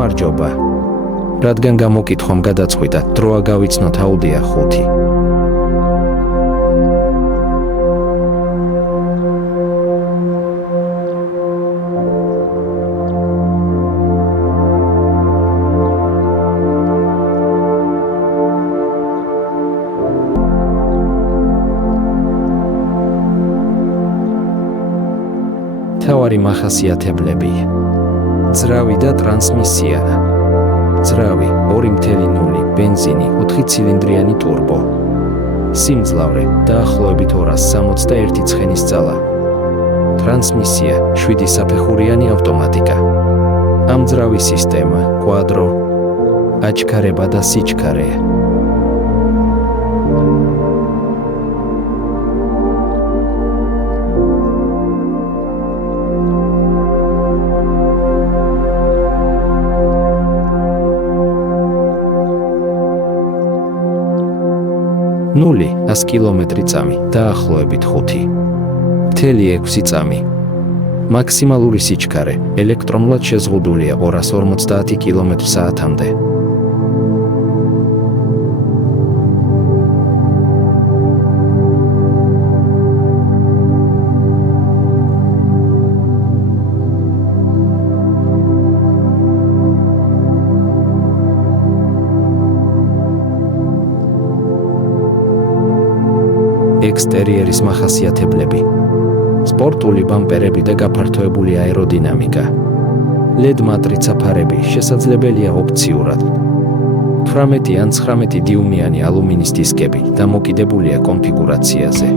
გამარჯობა. რადგან გამოკითხვამ გადაწყვიტა, დროა გავიცნოთ აუდია 5. მთავარი მახასიათებლები: ძრავი და ტრანსმისია. ძრავი 2.0 ბენზინი 4 ცილინდრიანი ტურბო. სიმძლავრე დაახლოებით 261 ცხენის ძალა. ტრანსმისია 7 საფეხურიანი ავტომატიკა. ამ ძრავის სისტემა კვადრო, აჩქარება და სიჩქარე. ნული 100 კილომეტრი წამი, დაახლოებით 5. 6 წამი. მაქსიმალური სიჩქარე ელექტრონულად შეზღუდულია 250 კმ/სთ-მდე. ექსტერიერის მახასიათებლები: სპორტული ბამპერები და გაფართოებული აეროდინამიკა. LED მატრიცა ფარები შესაძლებელია ოპციურად. 18 ან 19 დიუმიანი ალუმინის დისკები დამოკიდებულია კონფიგურაციაზე.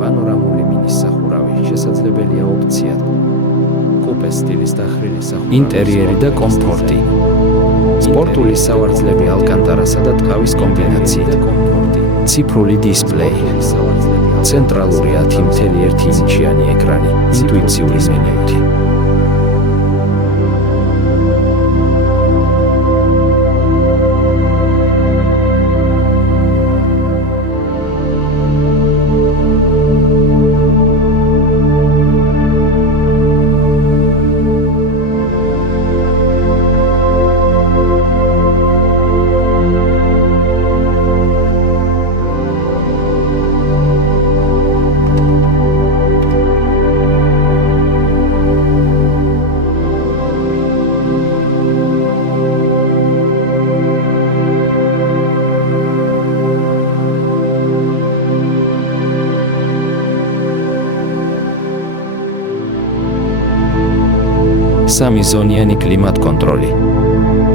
პანორამული მინის სახურავი შესაძლებელია ოპციად. კუპე სტილის დახრილი სახურავი. ინტერიერი და კომფორტი. სპორტული სავარძლები ალკანტარასა და ტყავის კომბინაციით. ციფრული დისპლეი, ცენტრალური 10.1 ინჩიანი ეკრანი, ინტუიციური მენიუთი. სამი ზონიანი კლიმატ კონტროლი.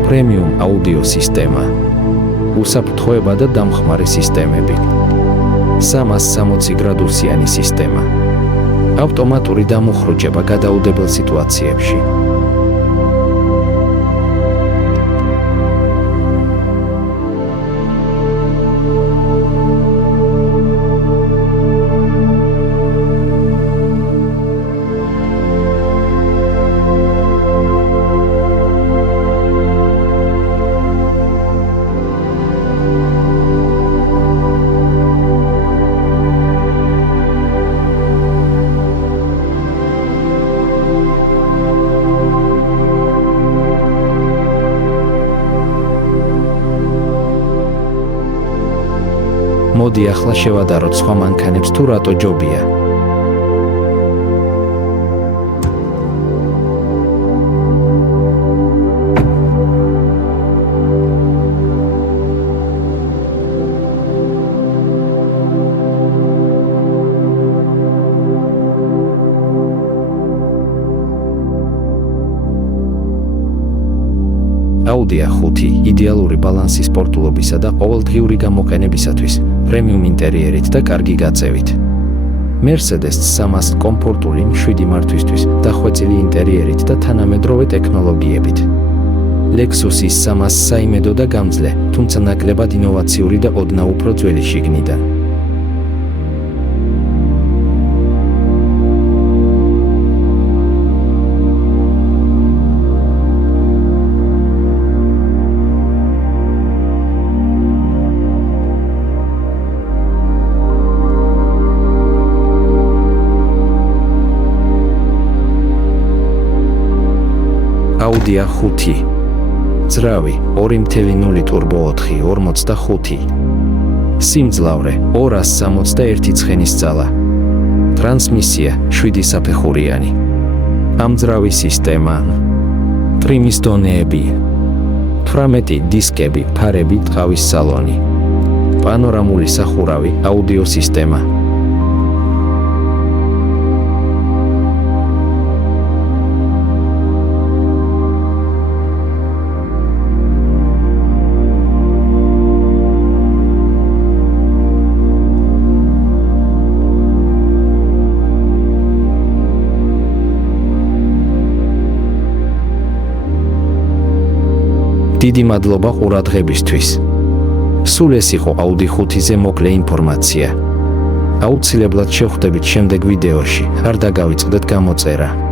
პრემიუმ აუდიო სისტემა. უსაფრთხოება და დამხმარე სისტემები. 360 გრადუსიანი სისტემა. ავტომატური დამუხრუჭება გადაუდებელ სიტუაციებში. მოდი ახლა შევადაროთ სხვა მანქანებს თუ რატო ჯობია. აუდია 5 იდეალური ბალანსი სპორტულობისა და ყოველდღიური გამოყენებისათვის, პრემიუმ ინტერიერით და კარგი გაწევით. Mercedes 300 კომფორტული 7 მართვისთვის დახვეწილი ინტერიერით და თანამედროვე ტექნოლოგიებით. Lexus-ის 300 საიმედო და გამძლე, თუმცა ნაკლებად ინოვაციური და ოდნავ უფრო ძველი შიგნიდან. აუდია 5. ძრავი 2.0 ტურბო 4 45. სიმძლავრე 261 ცხენის ძალა. ტრანსმისია 7 საფეხურიანი. ამძრავი სისტემა. ტრიმის დონეები. 18 დისკები, ფარები, ტყავის სალონი. პანორამული სახურავი, აუდიო სისტემა. დიდი მადლობა ყურადღებისთვის. სულ ეს იყო Audi 5-ზე მოკლე ინფორმაცია. აუცილებლად შევხვდებით შემდეგ ვიდეოში. არ დაგავიწყდეთ გამოწერა.